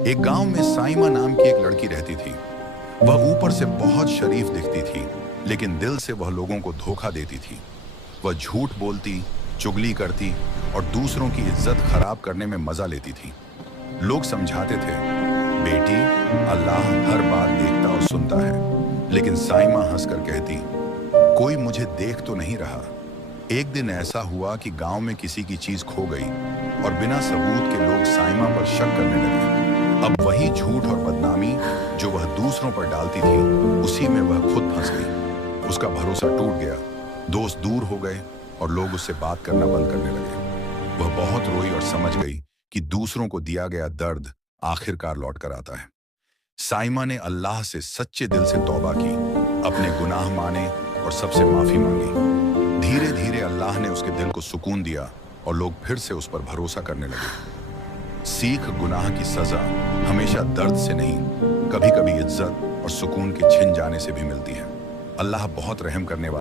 एक गांव में साइमा नाम की एक लड़की रहती थी। वह ऊपर से बहुत शरीफ दिखती थी, लेकिन दिल से वह लोगों को धोखा देती थी। वह झूठ बोलती, चुगली करती और दूसरों की इज्जत खराब करने में मजा लेती थी। लोग समझाते थे, बेटी, अल्लाह हर बात देखता और सुनता है। लेकिन साइमा हंसकर कहती, कोई मुझे देख तो नहीं रहा। एक दिन ऐसा हुआ कि गांव में किसी की चीज खो गई और बिना सबूत के लोग साइमा पर शक करने लगे। अब वही झूठ और बदनामी जो वह दूसरों पर डालती थी, उसी में वह खुद फंस गई। उसका भरोसा टूट गया, दोस्त दूर हो गए और लोग उससे बात करना बंद करने लगे। वह बहुत रोई और समझ गई कि दूसरों को दिया गया दर्द आखिरकार लौट कर आता है। साइमा ने अल्लाह से सच्चे दिल से तौबा की, अपने गुनाह माने और सबसे माफी मांगी। धीरे धीरे अल्लाह ने उसके दिल को सुकून दिया और लोग फिर से उस पर भरोसा करने लगे। सीख, गुनाह की सजा हमेशा दर्द से नहीं, कभी कभी इज्जत और सुकून के छिन जाने से भी मिलती है। अल्लाह बहुत रहम करने वाला